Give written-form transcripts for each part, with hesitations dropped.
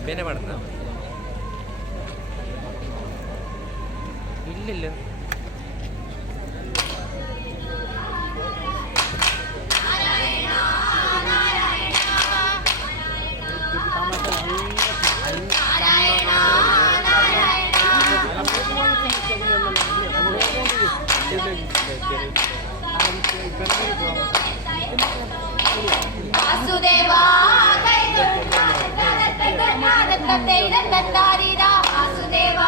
അമ്മേനെ പാടുന്ന ഇല്ലല്ലോ. വാസുദേവാ വാസുദേവാ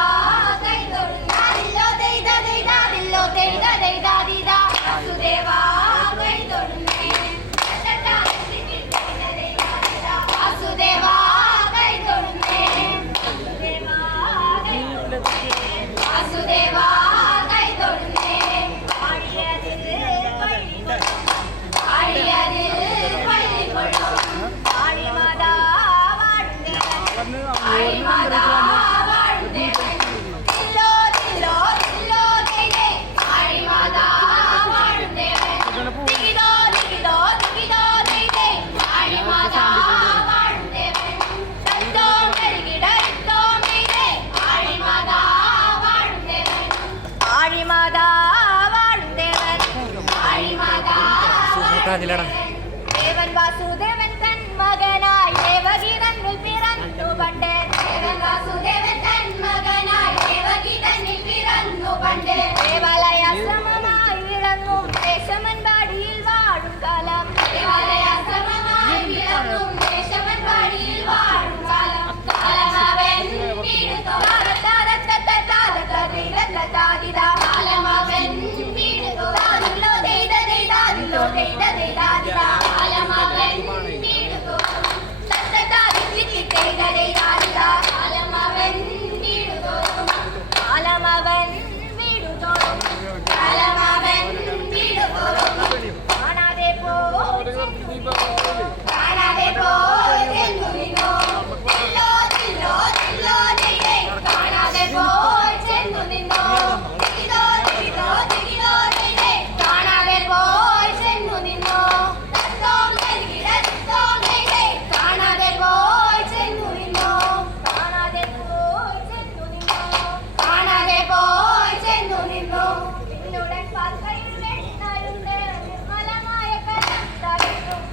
വാസുദേവാ ദേവൻ വാസുദേവൻ തൻ മകനായി ദേവകി തന്നിൽ പിറന്നു പണ്ട്. ദേവൻ വാസുദേവൻ തൻ മകനായി ദേവകി തന്നിൽ പിറന്നു പണ്ട്. ദേവാലയാശ്രമമായി വിളങ്ങും ദേശമൻപാടിയിൽ വാഴും കാലം. ദേവാലയാശ്രമമായി വിളങ്ങും ദേശമൻപാടിയിൽ വാഴും കാലം. കാലമവൻ വീടുതോ കാലമവൻ വീടുതോ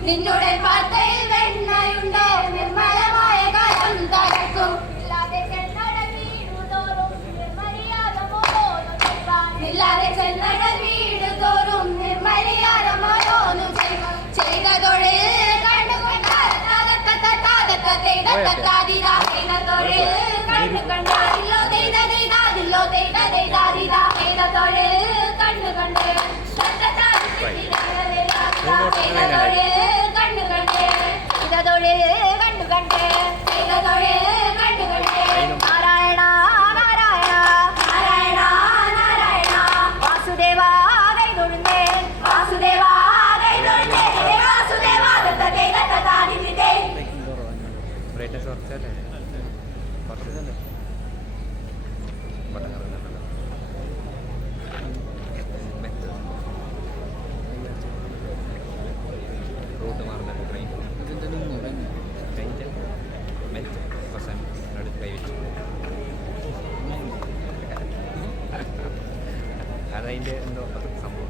നിന്നുടൻ പാർത്തയിൽ വെണ്ണയുണ്ട് നിർമ്മലമായ കാലം തകർക്കും. ഇല്ലാതെ ചെന്നട വീടുതോറും നിർമ്മര്യാദമോരോന്നു ചെയ്ത തൊഴിൽ നാരായണ നാരായണ നാരായണ നാരായണ വാസുദേവാ കൈതൊഴുന്നേ വാസുദേവാ കൈതൊഴുന്നേ വാസുദേവാ ദത്തതാനിധേ റൂട്ട് മാറുന്നുണ്ട് ട്രെയിൻ കൈവച്ചു അതതിൻ്റെ എന്തോ സംഭവം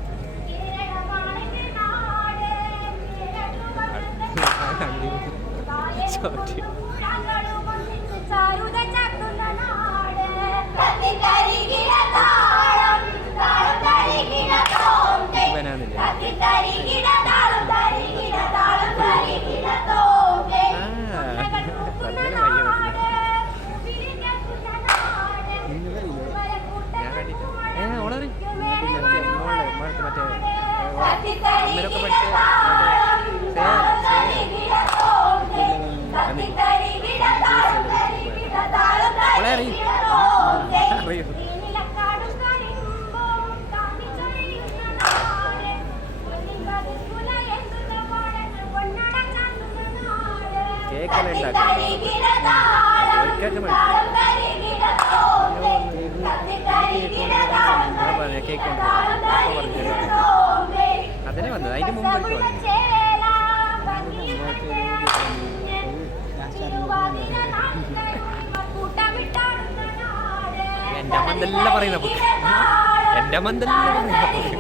അമ്മരൊക്കെ പഠിച്ച കേക്കല്ല ഉണ്ടാക്കി കേക്ക് അതിനെ വന്നത് അതിൻ്റെ മുമ്പ് വന്നു മന്ദല്ല പറയുന്ന ബുക്ക്. എൻ്റെ മന്ദല്ല പറയുന്ന ബുക്ക്.